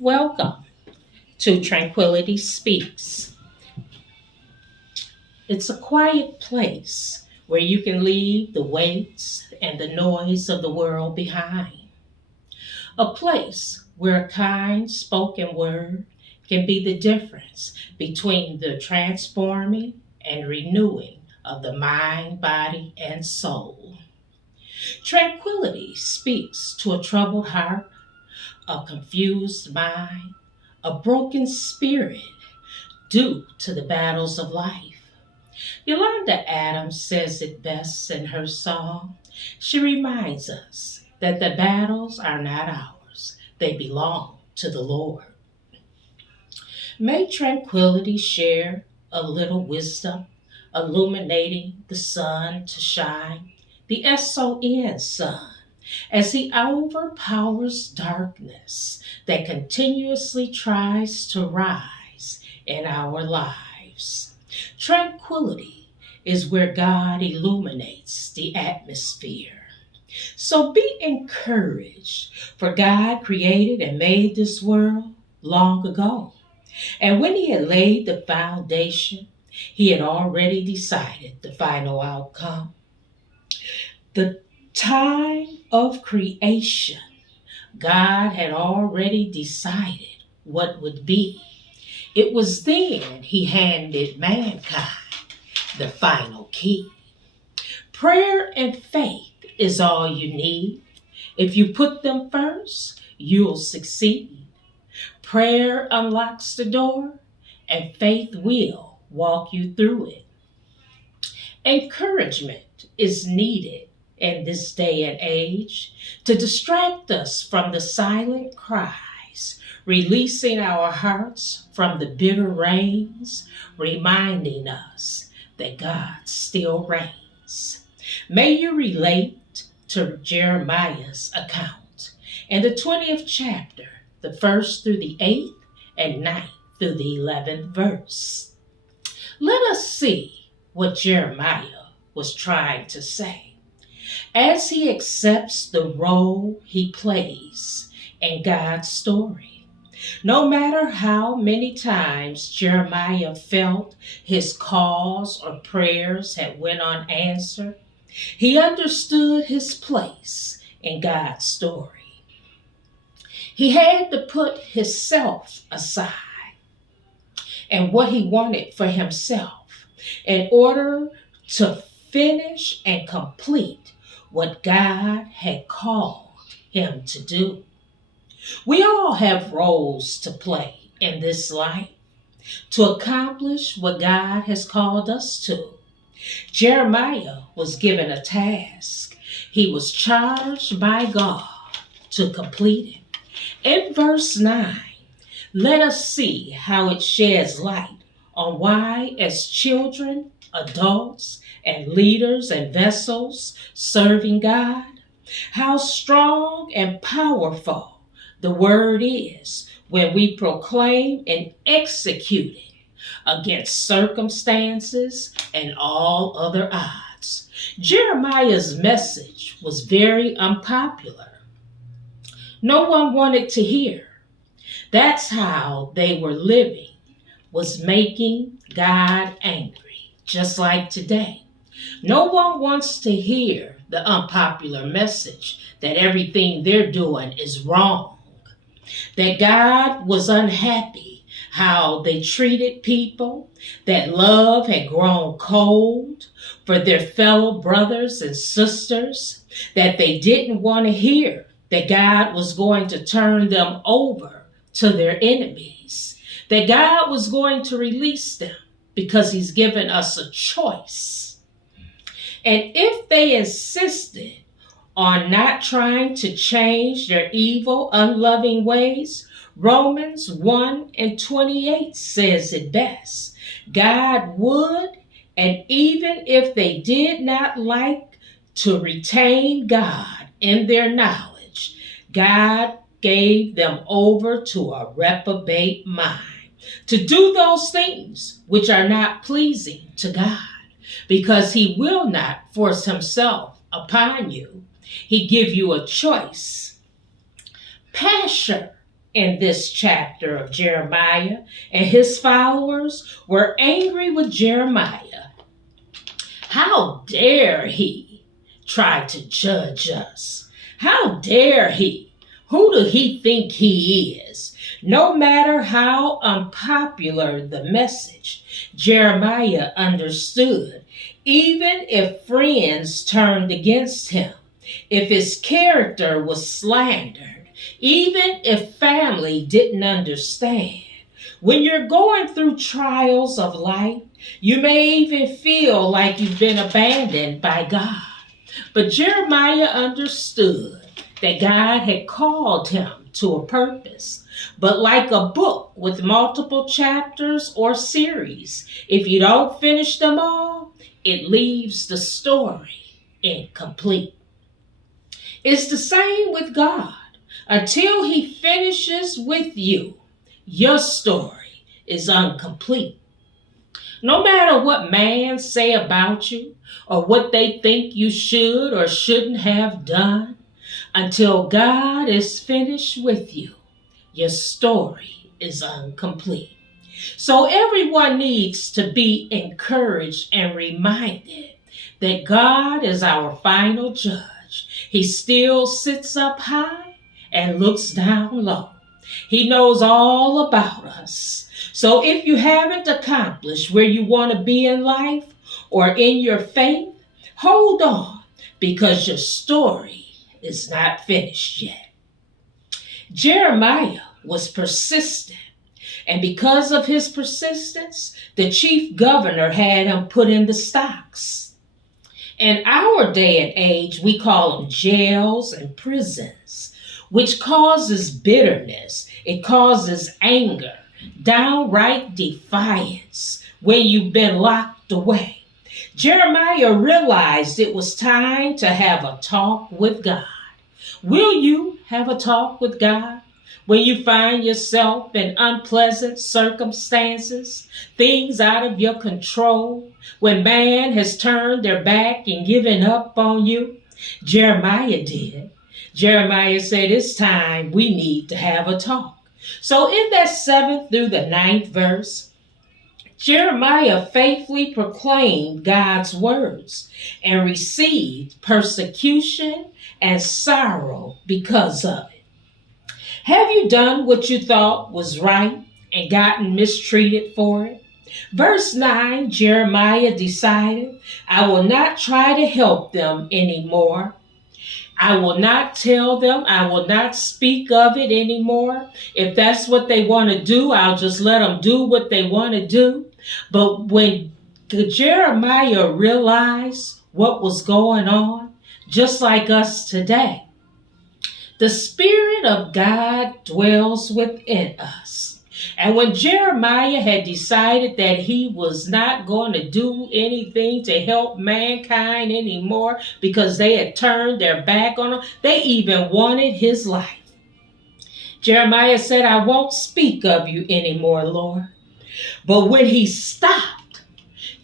Welcome to Tranquility Speaks. It's a quiet place where you can leave the weights and the noise of the world behind. A place where a kind spoken word can be the difference between the transforming and renewing of the mind, body, and soul. Tranquility speaks to a troubled heart, a confused mind, a broken spirit due to the battles of life. Yolanda Adams says it best in her song. She reminds us that the battles are not ours, they belong to the Lord. May tranquility share a little wisdom, illuminating the sun to shine, the SON sun, as he overpowers darkness that continuously tries to rise in our lives. Tranquility is where God illuminates the atmosphere. So be encouraged, for God created and made this world long ago. And when he had laid the foundation, he had already decided the final outcome. The time of creation, God had already decided what would be. It was then he handed mankind the final key. Prayer and faith is all you need. If you put them first, you'll succeed. Prayer unlocks the door, and faith will walk you through it. Encouragement is needed in this day and age to distract us from the silent cries, releasing our hearts from the bitter rains, reminding us that God still reigns. May you relate to Jeremiah's account in the 20th chapter, the 1st through the 8th and 9th through the 11th verse. Let us see what Jeremiah was trying to say as he accepts the role he plays in God's story. No matter how many times Jeremiah felt his calls or prayers had went unanswered, he understood his place in God's story. He had to put himself aside and what he wanted for himself in order to finish and complete what God had called him to do. We all have roles to play in this life to accomplish what God has called us to. Jeremiah was given a task. He was charged by God to complete it. In verse 9, let us see how it sheds light on why, as children, adults, and leaders and vessels serving God, how strong and powerful the word is when we proclaim and execute it against circumstances and all other odds. Jeremiah's message was very unpopular. No one wanted to hear. That's how they were living, was making God angry, just like today. No one wants to hear the unpopular message that everything they're doing is wrong, that God was unhappy how they treated people, that love had grown cold for their fellow brothers and sisters, that they didn't want to hear that God was going to turn them over to their enemies, that God was going to release them because he's given us a choice. And if they insisted on not trying to change their evil, unloving ways, Romans 1:28 says it best. God would, and even if they did not like to retain God in their knowledge, God gave them over to a reprobate mind to do those things which are not pleasing to God, because he will not force himself upon you. He give you a choice. Passion in this chapter of Jeremiah, and his followers were angry with Jeremiah. How dare he try to judge us? How dare he? Who do he think he is? No matter how unpopular the message, Jeremiah understood. Even if friends turned against him, if his character was slandered, even if family didn't understand. When you're going through trials of life, you may even feel like you've been abandoned by God. But Jeremiah understood that God had called him to a purpose. But like a book with multiple chapters or series, if you don't finish them all, it leaves the story incomplete. It's the same with God. Until he finishes with you, your story is incomplete. No matter what man say about you or what they think you should or shouldn't have done, until God is finished with you, your story is incomplete. So everyone needs to be encouraged and reminded that God is our final judge. He still sits up high and looks down low. He knows all about us. So if you haven't accomplished where you want to be in life or in your faith, hold on, because your story is not finished yet. Jeremiah was persistent, and because of his persistence, the chief governor had him put in the stocks. In our day and age, we call them jails and prisons, which causes bitterness. It causes anger, downright defiance when you've been locked away. Jeremiah realized it was time to have a talk with God. Will you have a talk with God when you find yourself in unpleasant circumstances, things out of your control, when man has turned their back and given up on you? Jeremiah did. Jeremiah said, it's time we need to have a talk. So in that 7th through the 9th verse, Jeremiah faithfully proclaimed God's words and received persecution and sorrow because of it. Have you done what you thought was right and gotten mistreated for it? Verse 9, Jeremiah decided, I will not try to help them anymore. I will not tell them. I will not speak of it anymore. If that's what they want to do, I'll just let them do what they want to do. But when Jeremiah realized what was going on, just like us today, the Spirit of God dwells within us. And when Jeremiah had decided that he was not going to do anything to help mankind anymore because they had turned their back on him, they even wanted his life. Jeremiah said, I won't speak of you anymore, Lord. But when he stopped,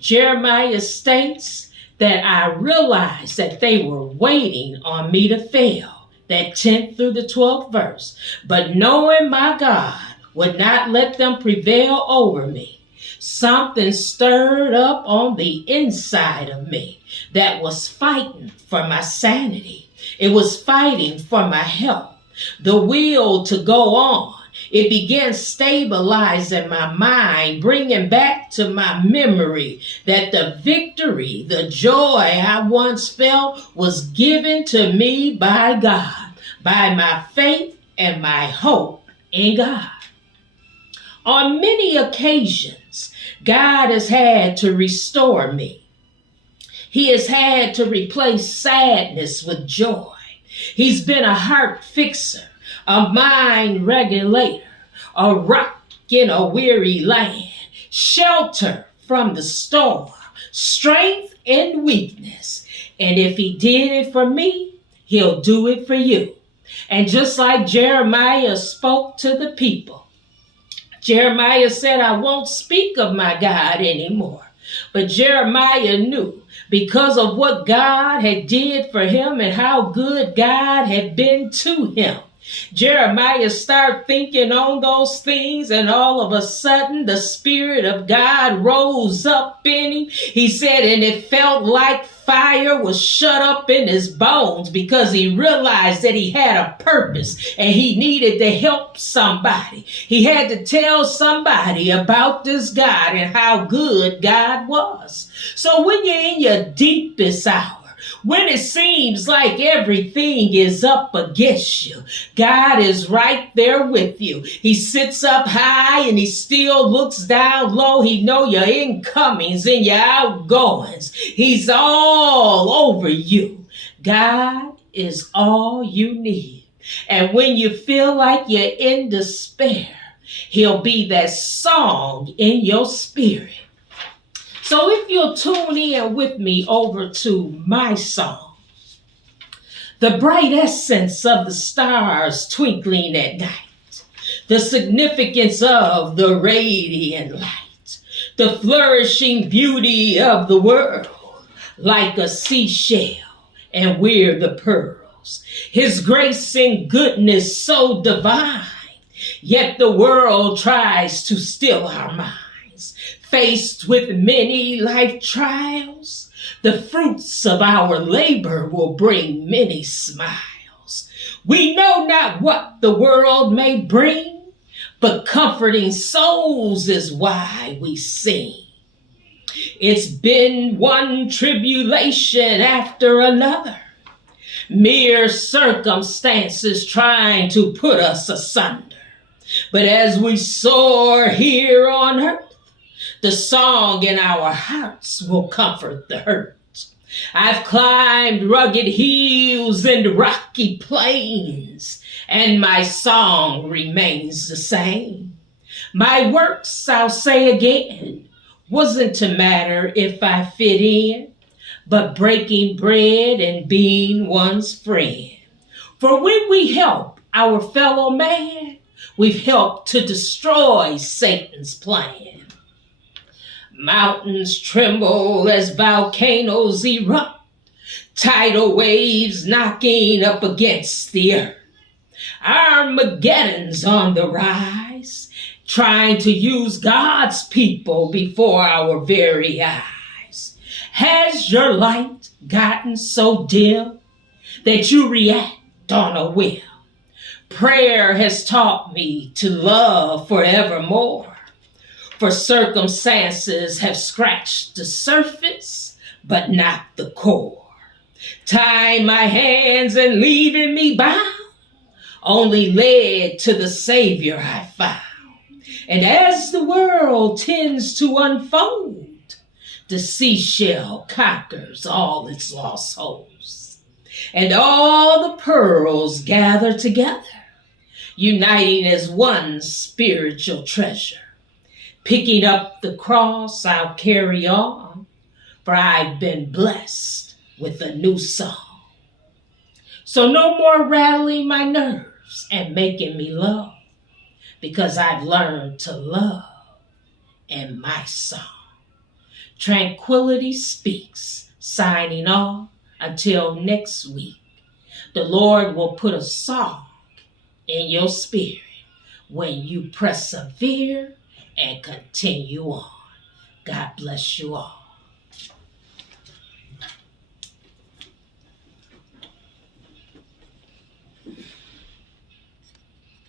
Jeremiah states that I realized that they were waiting on me to fail. That 10th through the 12th verse. But knowing my God would not let them prevail over me, something stirred up on the inside of me that was fighting for my sanity. It was fighting for my health, the will to go on. It began stabilizing my mind, bringing back to my memory that the victory, the joy I once felt was given to me by God, by my faith and my hope in God. On many occasions, God has had to restore me. He has had to replace sadness with joy. He's been a heart fixer, a mind regulator, a rock in a weary land, shelter from the storm, strength in weakness. And if he did it for me, he'll do it for you. And just like Jeremiah spoke to the people, Jeremiah said, I won't speak of my God anymore. But Jeremiah knew, because of what God had did for him and how good God had been to him, Jeremiah started thinking on those things, and all of a sudden the Spirit of God rose up in him. He said, and it felt like fire was shut up in his bones, because he realized that he had a purpose and he needed to help somebody. He had to tell somebody about this God and how good God was. So when you're in your deepest hour, when it seems like everything is up against you, God is right there with you. He sits up high and he still looks down low. He knows your incomings and your outgoings. He's all over you. God is all you need. And when you feel like you're in despair, he'll be that song in your spirit. So if you'll tune in with me over to my song, the bright essence of the stars twinkling at night, the significance of the radiant light, the flourishing beauty of the world, like a seashell, and we're the pearls. His grace and goodness so divine, yet the world tries to steal our minds. Faced with many life trials, the fruits of our labor will bring many smiles. We know not what the world may bring, but comforting souls is why we sing. It's been one tribulation after another, mere circumstances trying to put us asunder. But as we soar here on earth, the song in our hearts will comfort the hurt. I've climbed rugged hills and rocky plains, and my song remains the same. My works, I'll say again, wasn't to matter if I fit in, but breaking bread and being one's friend. For when we help our fellow man, we've helped to destroy Satan's plan. Mountains tremble as volcanoes erupt, tidal waves knocking up against the earth. Armageddon's on the rise, trying to use God's people before our very eyes. Has your light gotten so dim that you react on a whim? Prayer has taught me to love forevermore. For circumstances have scratched the surface, but not the core. Tying my hands and leaving me bound only led to the Savior I found. And as the world tends to unfold, the seashell conquers all its lost holes. And all the pearls gather together, uniting as one spiritual treasure. Picking up the cross, I'll carry on, for I've been blessed with a new song. So no more rattling my nerves and making me low, because I've learned to love in my song. Tranquility Speaks, signing off until next week. The Lord will put a song in your spirit when you persevere and continue on. God bless you all.